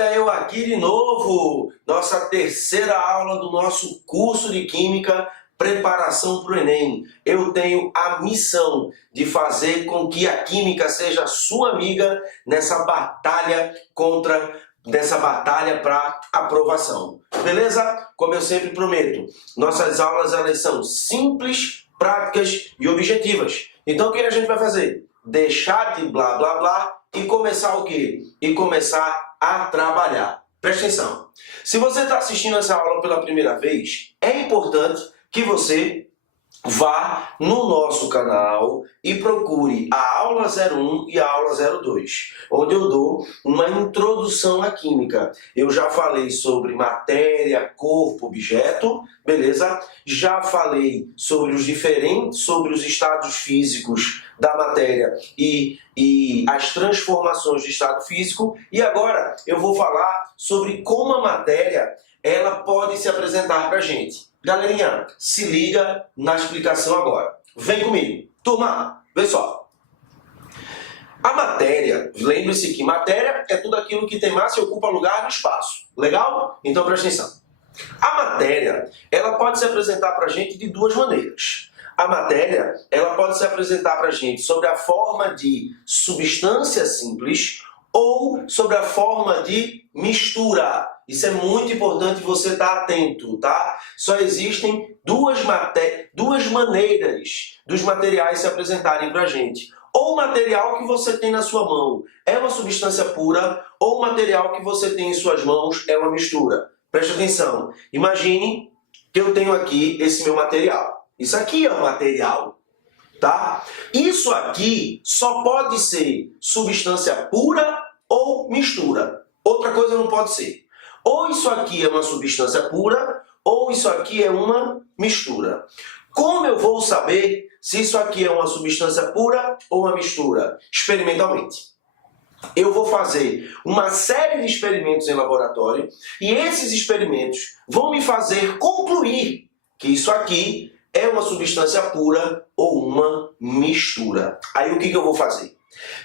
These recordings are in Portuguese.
Olha eu aqui de novo, nossa terceira aula do nosso curso de Química, preparação para o Enem. Eu tenho a missão de fazer com que a Química seja sua amiga nessa batalha para aprovação. Beleza? Como eu sempre prometo, nossas aulas elas são simples, práticas e objetivas. Então o que a gente vai fazer? Deixar de blá blá blá e começar o quê? E começar a trabalhar. Presta atenção. Se você está assistindo essa aula pela primeira vez, é importante que você vá no nosso canal e procure a aula 01 e a aula 02, onde eu dou uma introdução à química. Eu já falei sobre matéria, corpo, objeto, beleza? Já falei sobre os estados físicos da matéria e as transformações de estado físico. E agora eu vou falar sobre como a matéria ela pode se apresentar para a gente. Galerinha, se liga na explicação agora. Vem comigo. Turma, vê só. A matéria, lembre-se que matéria é tudo aquilo que tem massa e ocupa lugar no espaço. Legal? Então presta atenção. A matéria, ela pode se apresentar para a gente de duas maneiras. A matéria, ela pode se apresentar para a gente sobre a forma de substância simples ou sobre a forma de mistura. Isso é muito importante você estar atento, tá? Só existem duas maneiras dos materiais se apresentarem para a gente. Ou o material que você tem na sua mão é uma substância pura, ou o material que você tem em suas mãos é uma mistura. Preste atenção. Imagine que eu tenho aqui esse meu material. Isso aqui é um material, tá? Isso aqui só pode ser substância pura ou mistura. Outra coisa não pode ser. Ou isso aqui é uma substância pura, ou isso aqui é uma mistura. Como eu vou saber se isso aqui é uma substância pura ou uma mistura? Experimentalmente. Eu vou fazer uma série de experimentos em laboratório e esses experimentos vão me fazer concluir que isso aqui é uma substância pura ou uma mistura. Aí o que eu vou fazer?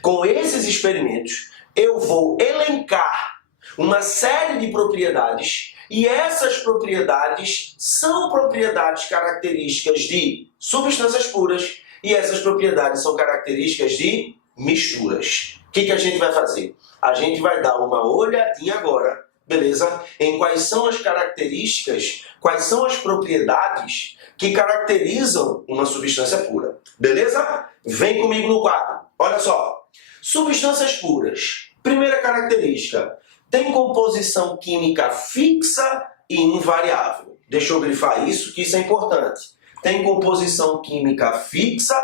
Com esses experimentos, eu vou elencar uma série de propriedades e essas propriedades são propriedades características de substâncias puras e essas propriedades são características de misturas. O que a gente vai fazer? A gente vai dar uma olhadinha agora, beleza? Em quais são as características, quais são as propriedades que caracterizam uma substância pura. Beleza? Vem comigo no quadro. Olha só. Substâncias puras. Primeira característica. Tem composição química fixa e invariável. Deixa eu grifar isso, que isso é importante. Tem composição química fixa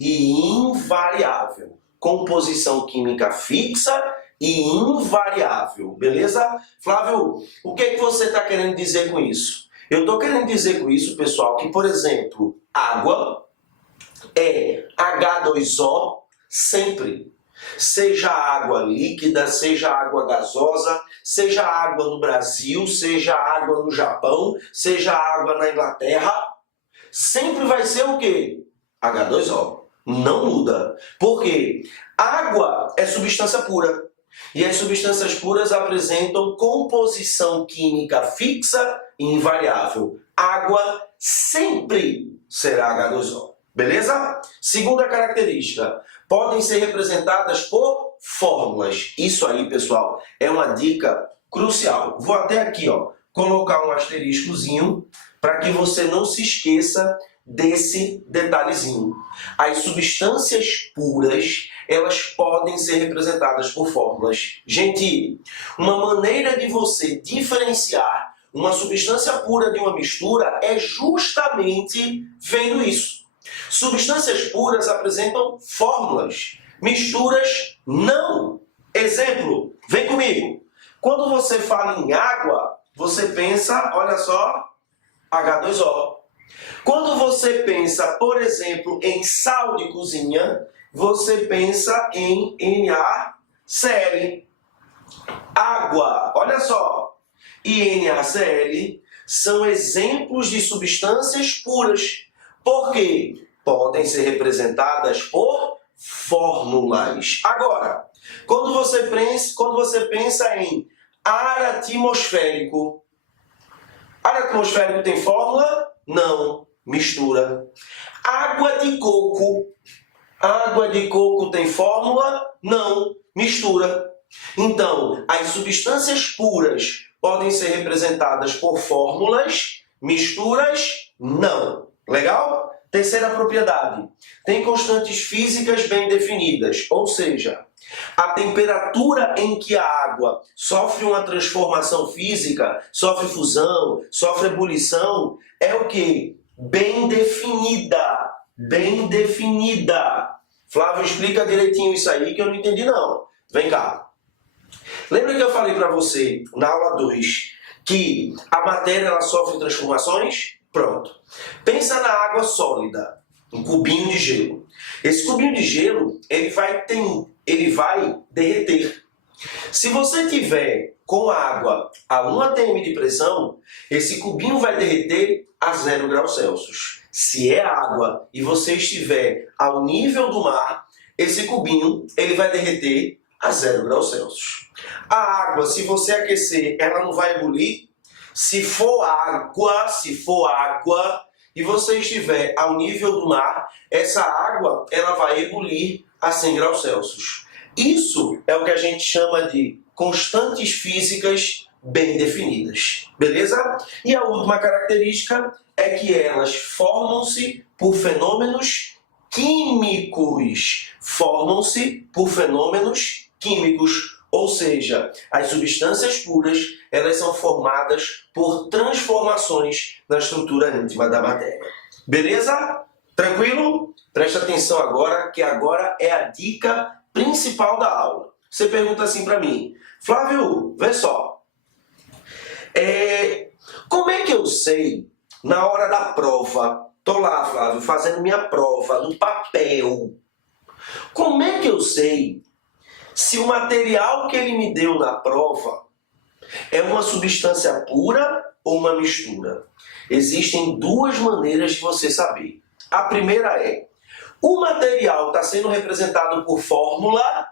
e invariável. Composição química fixa e invariável. Beleza? Flávio, o que você está querendo dizer com isso? Eu estou querendo dizer com isso, pessoal, que, por exemplo, água é H2O sempre. Seja água líquida, seja água gasosa, seja água no Brasil, seja água no Japão, seja água na Inglaterra, sempre vai ser o quê? H2O. Não muda. Por quê? Água é substância pura. E as substâncias puras apresentam composição química fixa e invariável. Água sempre será H2O. Beleza? Segunda característica. Podem ser representadas por fórmulas. Isso aí, pessoal, é uma dica crucial. Vou até aqui, colocar um asteriscozinho para que você não se esqueça desse detalhezinho. As substâncias puras, elas podem ser representadas por fórmulas. Gente, uma maneira de você diferenciar uma substância pura de uma mistura é justamente vendo isso. Substâncias puras apresentam fórmulas, misturas não. Exemplo, vem comigo. Quando você fala em água, você pensa, olha só, H2O. Quando você pensa, por exemplo, em sal de cozinha, você pensa em NaCl. Água, olha só, e NaCl são exemplos de substâncias puras. Por quê? Podem ser representadas por fórmulas. Agora, quando você pensa em Ar atmosférico. Ar atmosférico tem fórmula? Não. Mistura. Água de coco. Água de coco tem fórmula? Não. Mistura. Então, as substâncias puras podem ser representadas por fórmulas, misturas? Não. Legal? Terceira propriedade. Tem constantes físicas bem definidas, ou seja, a temperatura em que a água sofre uma transformação física, sofre fusão, sofre ebulição, é o quê? Bem definida. Bem definida. Flávio, explica direitinho isso aí que eu não entendi não. Vem cá. Lembra que eu falei para você, na aula 2, que a matéria ela sofre transformações? Pronto. Pensa na água sólida, um cubinho de gelo. Esse cubinho de gelo, ele vai derreter. Se você tiver com a água a 1 atm de pressão, esse cubinho vai derreter a 0 graus Celsius. Se é água e você estiver ao nível do mar, esse cubinho ele vai derreter a 0 graus Celsius. A água, se você aquecer, ela não vai ebulir? Se for água, e você estiver ao nível do mar, essa água ela vai ebulir a 100 graus Celsius. Isso é o que a gente chama de constantes físicas bem definidas, beleza? E a última característica é que elas formam-se por fenômenos químicos. Formam-se por fenômenos químicos. Ou seja, as substâncias puras, elas são formadas por transformações na estrutura íntima da matéria. Beleza? Tranquilo? Presta atenção agora, que agora é a dica principal da aula. Você pergunta assim para mim, Flávio, vê só. Como é que eu sei, na hora da prova, tô lá, Flávio, fazendo minha prova no papel. Como é que eu sei se o material que ele me deu na prova é uma substância pura ou uma mistura? Existem duas maneiras de você saber. A primeira é, o material está sendo representado por fórmula?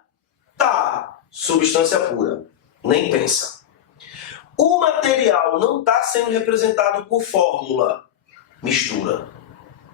Tá, substância pura. Nem pensa. O material não está sendo representado por fórmula? Mistura.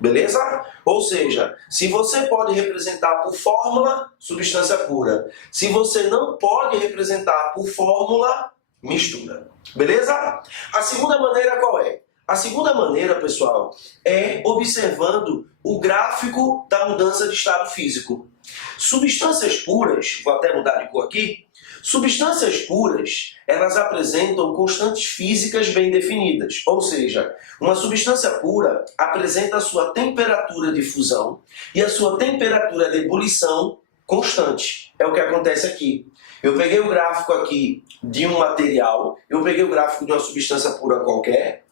Beleza? Ou seja, se você pode representar por fórmula, substância pura. Se você não pode representar por fórmula, mistura. Beleza? A segunda maneira qual é? A segunda maneira, pessoal, é observando o gráfico da mudança de estado físico. Substâncias puras, vou até mudar de cor aqui, substâncias puras, elas apresentam constantes físicas bem definidas. Ou seja, uma substância pura apresenta a sua temperatura de fusão e a sua temperatura de ebulição constante. É o que acontece aqui. Eu peguei o gráfico aqui de um material, eu peguei o gráfico de uma substância pura qualquer,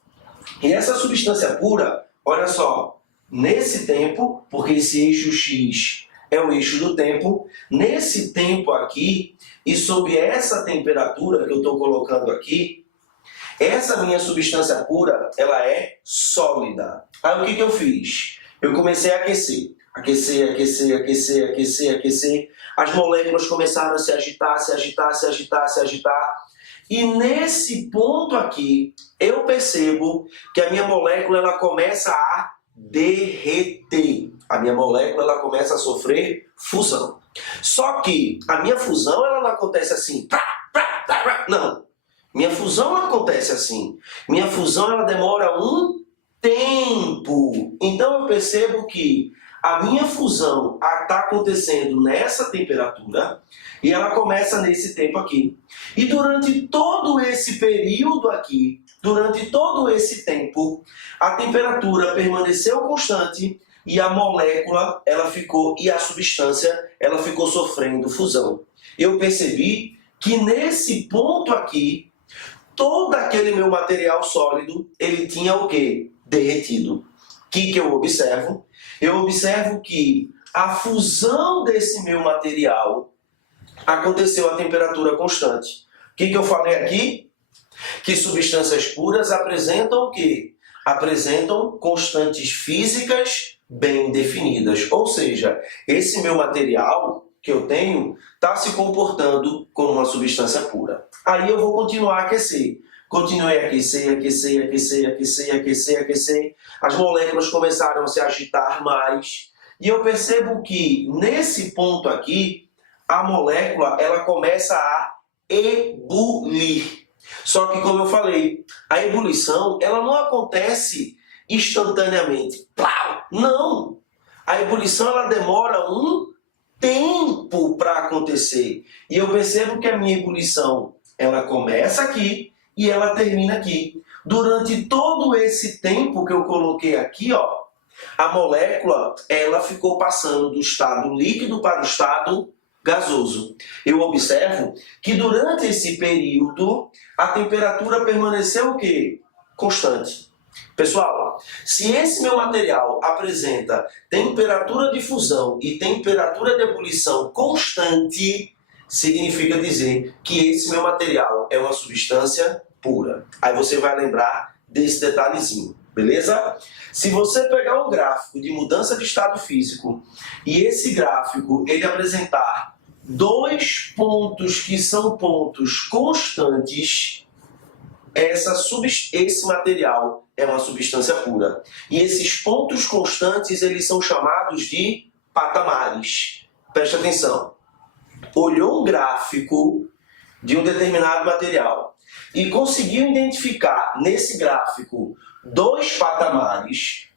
e essa substância pura, olha só, nesse tempo, porque esse eixo X é o eixo do tempo, nesse tempo aqui, e sob essa temperatura que eu estou colocando aqui, essa minha substância pura, ela é sólida. Aí o que eu fiz? Eu comecei a aquecer. Aquecer. As moléculas começaram a se agitar. E nesse ponto aqui, eu percebo que a minha molécula ela começa a derreter. A minha molécula ela começa a sofrer fusão. Só que a minha fusão ela não acontece assim. Não. Minha fusão não acontece assim. Minha fusão ela demora um tempo. Então eu percebo que a minha fusão está acontecendo nessa temperatura e ela começa nesse tempo aqui. E durante todo esse período aqui, durante todo esse tempo, a temperatura permaneceu constante e a molécula ela ficou, e a substância ela ficou sofrendo fusão. Eu percebi que nesse ponto aqui, todo aquele meu material sólido, ele tinha o quê? Derretido. O que eu observo? Eu observo que a fusão desse meu material aconteceu a temperatura constante. O que eu falei aqui? Que substâncias puras apresentam o quê? Apresentam constantes físicas bem definidas. Ou seja, esse meu material, que eu tenho está se comportando como uma substância pura. Aí eu vou continuar a aquecer. Continuei a aquecer, aquecer, aquecer, aquecer, aquecer, aquecer. As moléculas começaram a se agitar mais. E eu percebo que, nesse ponto aqui, a molécula ela começa a ebulir. Só que, como eu falei, a ebulição ela não acontece instantaneamente. Plau! Não! A ebulição ela demora um tempo para acontecer. E eu percebo que a minha ebulição ela começa aqui e ela termina aqui. Durante todo esse tempo que eu coloquei aqui, ó, a molécula ela ficou passando do estado líquido para o estado gasoso. Eu observo que durante esse período a temperatura permaneceu o quê? Constante. Pessoal, se esse meu material apresenta temperatura de fusão e temperatura de ebulição constante, significa dizer que esse meu material é uma substância pura. Aí você vai lembrar desse detalhezinho, beleza? Se você pegar um gráfico de mudança de estado físico e esse gráfico ele apresentar dois pontos que são pontos constantes, esse material é uma substância pura. E esses pontos constantes eles são chamados de patamares. Preste atenção. Olhou um gráfico de um determinado material e conseguiu identificar nesse gráfico dois patamares,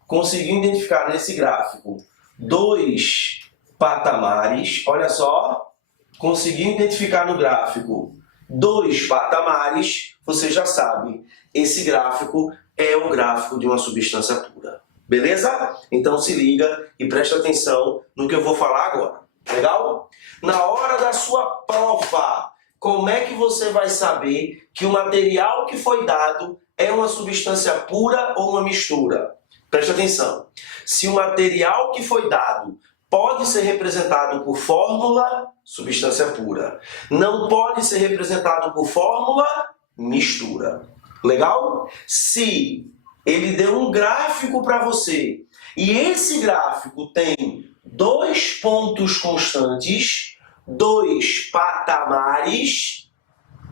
olha só, conseguiu identificar no gráfico dois patamares, você já sabe, esse gráfico é o gráfico de uma substância pura. Beleza? Então se liga e presta atenção no que eu vou falar agora. Legal? Na hora da sua prova, como é que você vai saber que o material que foi dado é uma substância pura ou uma mistura? Presta atenção. Se o material que foi dado pode ser representado por fórmula, substância pura. Não pode ser representado por fórmula, mistura. Legal? Se ele deu um gráfico para você e esse gráfico tem dois pontos constantes, dois patamares,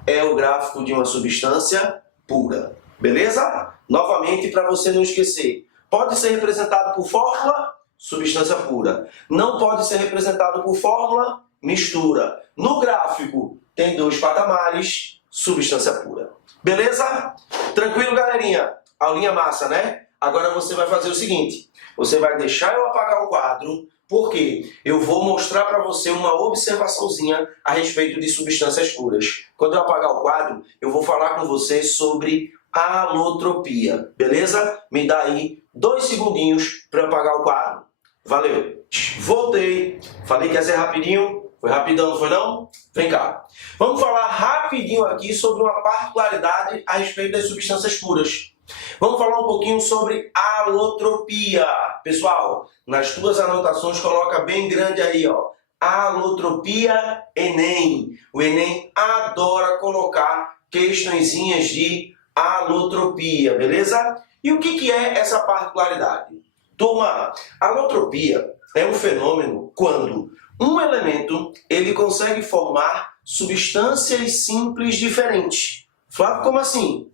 é o gráfico de uma substância pura. Beleza? Novamente, para você não esquecer, pode ser representado por fórmula, substância pura. Não pode ser representado por fórmula, mistura. No gráfico tem dois patamares, substância pura. Beleza? Tranquilo, galerinha? Aulinha massa, né? Agora você vai fazer o seguinte, você vai deixar eu apagar o quadro, porque eu vou mostrar para você uma observaçãozinha a respeito de substâncias puras. Quando eu apagar o quadro, eu vou falar com você sobre alotropia, beleza? Me dá aí 2 segundinhos para eu apagar o quadro. Valeu! Voltei! Falei que ia ser rapidinho. Foi rapidão, não foi não? Vem cá. Vamos falar rapidinho aqui sobre uma particularidade a respeito das substâncias puras. Vamos falar um pouquinho sobre alotropia. Pessoal, nas tuas anotações coloca bem grande aí, ó. Alotropia Enem. O Enem adora colocar questõezinhas de alotropia, beleza? E o que é essa particularidade? Turma, alotropia é um fenômeno quando um elemento ele consegue formar substâncias simples diferentes. Flávio, como assim?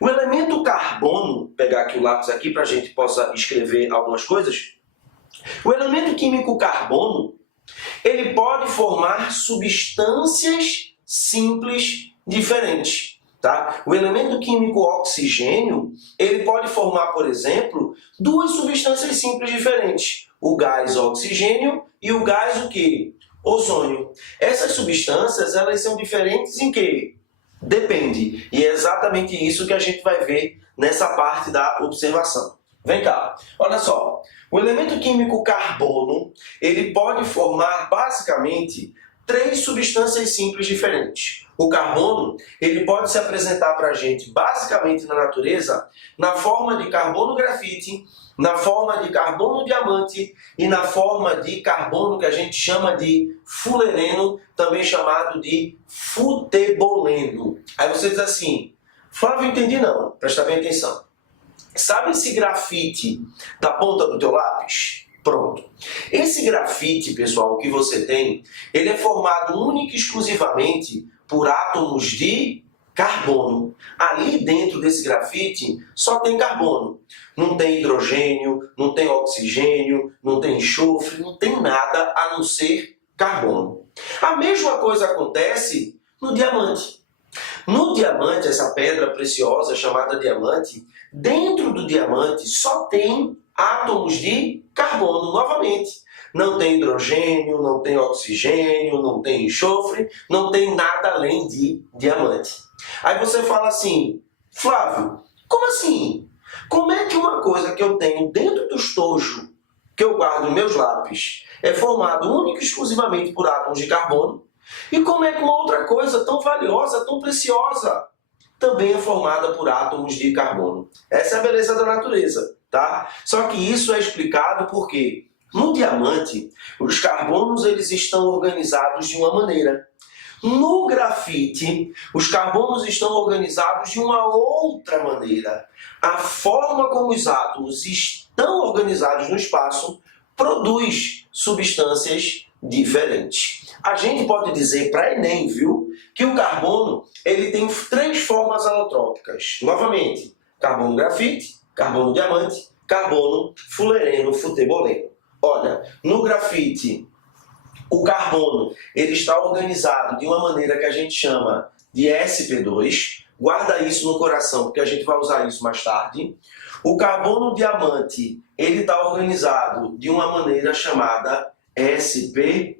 O elemento carbono, vou pegar aqui o lápis aqui para a gente possa escrever algumas coisas. O elemento químico carbono, ele pode formar substâncias simples diferentes. Tá? O elemento químico oxigênio, ele pode formar, por exemplo, duas substâncias simples diferentes. O gás oxigênio e o gás o quê? Ozônio. Essas substâncias, elas são diferentes em quê? Depende. E é exatamente isso que a gente vai ver nessa parte da observação. Vem cá, olha só. O elemento químico carbono, ele pode formar basicamente 3 substâncias simples diferentes. O carbono, ele pode se apresentar para a gente basicamente na natureza na forma de carbono grafite, na forma de carbono diamante e na forma de carbono que a gente chama de fulereno, também chamado de futeboleno. Aí você diz assim, Flávio, entendi não, presta bem atenção. Sabe esse grafite da ponta do teu lápis? Pronto. Esse grafite, pessoal, que você tem, ele é formado única e exclusivamente por átomos de carbono. Ali dentro desse grafite só tem carbono. Não tem hidrogênio, não tem oxigênio, não tem enxofre, não tem nada a não ser carbono. A mesma coisa acontece no diamante. No diamante, essa pedra preciosa chamada diamante, dentro do diamante só tem átomos de carbono, novamente. Não tem hidrogênio, não tem oxigênio, não tem enxofre, não tem nada além de diamante. Aí você fala assim, Flávio, como assim? Como é que uma coisa que eu tenho dentro do estojo que eu guardo meus lápis é formado única e exclusivamente por átomos de carbono? E como é que uma outra coisa tão valiosa, tão preciosa, também é formada por átomos de carbono? Essa é a beleza da natureza, tá? Só que isso é explicado porque no diamante, os carbonos eles estão organizados de uma maneira. No grafite, os carbonos estão organizados de uma outra maneira. A forma como os átomos estão organizados no espaço produz substâncias diferentes. A gente pode dizer para Enem, viu, que o carbono ele tem 3 formas alotrópicas. Novamente, carbono grafite, carbono diamante, carbono fulereno futeboleno. Olha, no grafite, o carbono ele está organizado de uma maneira que a gente chama de sp2. Guarda isso no coração, porque a gente vai usar isso mais tarde. O carbono diamante ele está organizado de uma maneira chamada sp3.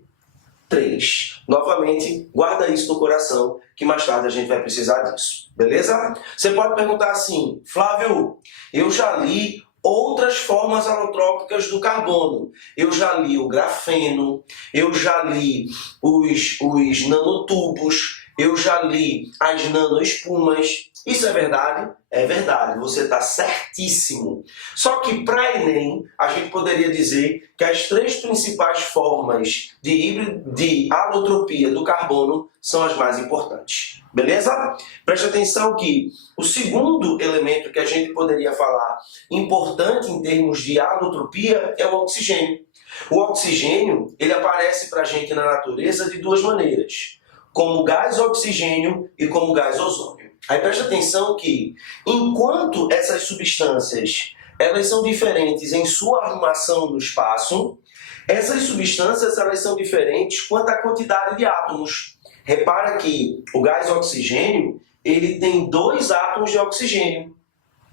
Novamente, guarda isso no coração, que mais tarde a gente vai precisar disso. Beleza? Você pode perguntar assim, Flávio, eu já li outras formas alotrópicas do carbono. Eu já li o grafeno, eu já li os nanotubos, eu já li as nanoespumas. Isso é verdade? É verdade, você está certíssimo. Só que para Enem, a gente poderia dizer que as 3 principais formas de alotropia do carbono são as mais importantes. Beleza? Preste atenção que o segundo elemento que a gente poderia falar importante em termos de alotropia é o oxigênio. O oxigênio ele aparece para a gente na natureza de 2 maneiras, como gás oxigênio e como gás ozônio. Aí preste atenção que, enquanto essas substâncias elas são diferentes em sua arrumação no espaço, essas substâncias elas são diferentes quanto à quantidade de átomos. Repara que o gás oxigênio ele tem 2 átomos de oxigênio.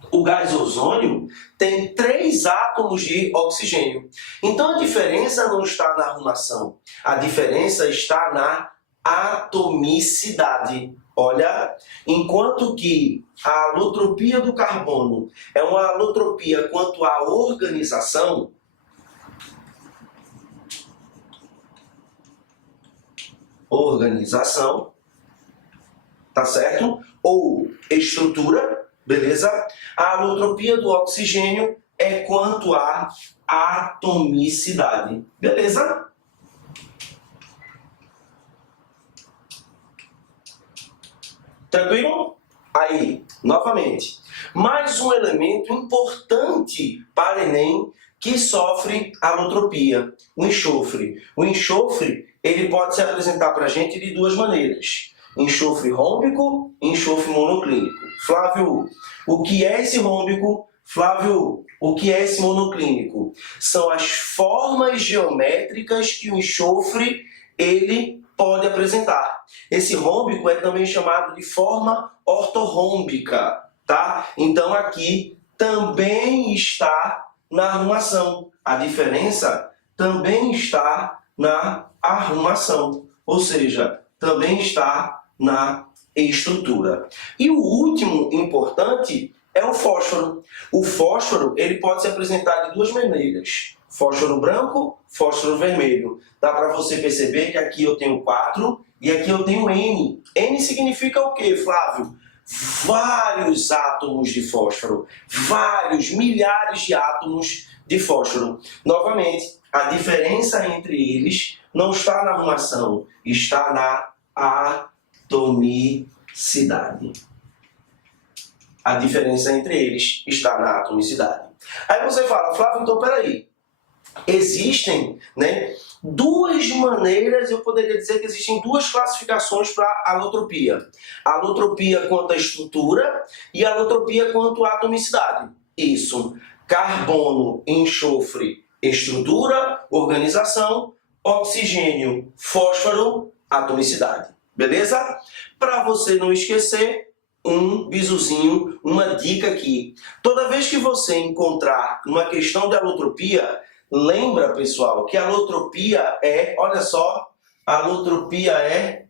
O gás ozônio tem 3 átomos de oxigênio. Então a diferença não está na arrumação, a diferença está na atomicidade. Olha, enquanto que a alotropia do carbono é uma alotropia quanto à organização, tá certo? Ou estrutura, beleza? A alotropia do oxigênio é quanto à atomicidade, beleza? Tranquilo? Aí, novamente, mais um elemento importante para Enem que sofre alotropia, o enxofre. O enxofre ele pode se apresentar para a gente de 2 maneiras. Enxofre rômbico e enxofre monoclínico. Flávio, o que é esse rômbico? Flávio, o que é esse monoclínico? São as formas geométricas que o enxofre ele pode apresentar. Esse rômbico é também chamado de forma ortorrômbica, tá? Então aqui também está na arrumação. A diferença também está na arrumação, ou seja, também está na estrutura. E o último importante é o fósforo. O fósforo ele pode se apresentar de 2 maneiras. Fósforo branco, fósforo vermelho. Dá para você perceber que aqui eu tenho 4 e aqui eu tenho N. N significa o quê, Flávio? Vários átomos de fósforo. Vários, milhares de átomos de fósforo. Novamente, a diferença entre eles não está na arrumação, está na atomicidade. A diferença entre eles está na atomicidade. Aí você fala, Flávio, então peraí. existem, né, duas maneiras, eu poderia dizer que existem duas classificações para alotropia. A alotropia quanto à estrutura e a alotropia quanto à atomicidade. Isso, carbono, enxofre, estrutura, organização, oxigênio, fósforo, atomicidade. Beleza? Para você não esquecer, um bisuzinho, uma dica aqui. Toda vez que você encontrar uma questão de alotropia, lembra, pessoal, que a alotropia é, olha só, a alotropia é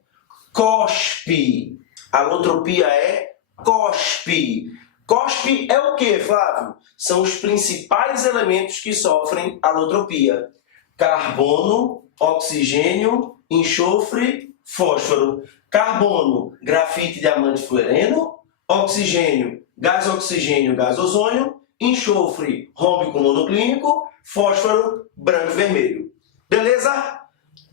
COSP. A alotropia é COSP. COSP é o que, Flávio? São os principais elementos que sofrem alotropia. Carbono, oxigênio, enxofre, fósforo. Carbono, grafite, diamante, fluoreno. Oxigênio, gás oxigênio, gás ozônio. Enxofre, rômbico monoclínico. Fósforo, branco e vermelho. Beleza?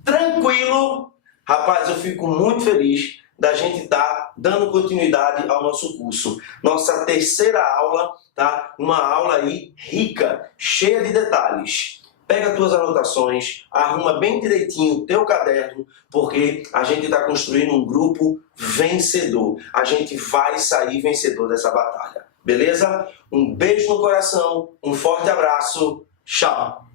Tranquilo? Rapaz, eu fico muito feliz da gente estar dando continuidade ao nosso curso. Nossa terceira aula, tá? Uma aula aí rica, cheia de detalhes. Pega as tuas anotações, arruma bem direitinho o teu caderno, porque a gente está construindo um grupo vencedor. A gente vai sair vencedor dessa batalha. Beleza? Um beijo no coração, um forte abraço. Tchau!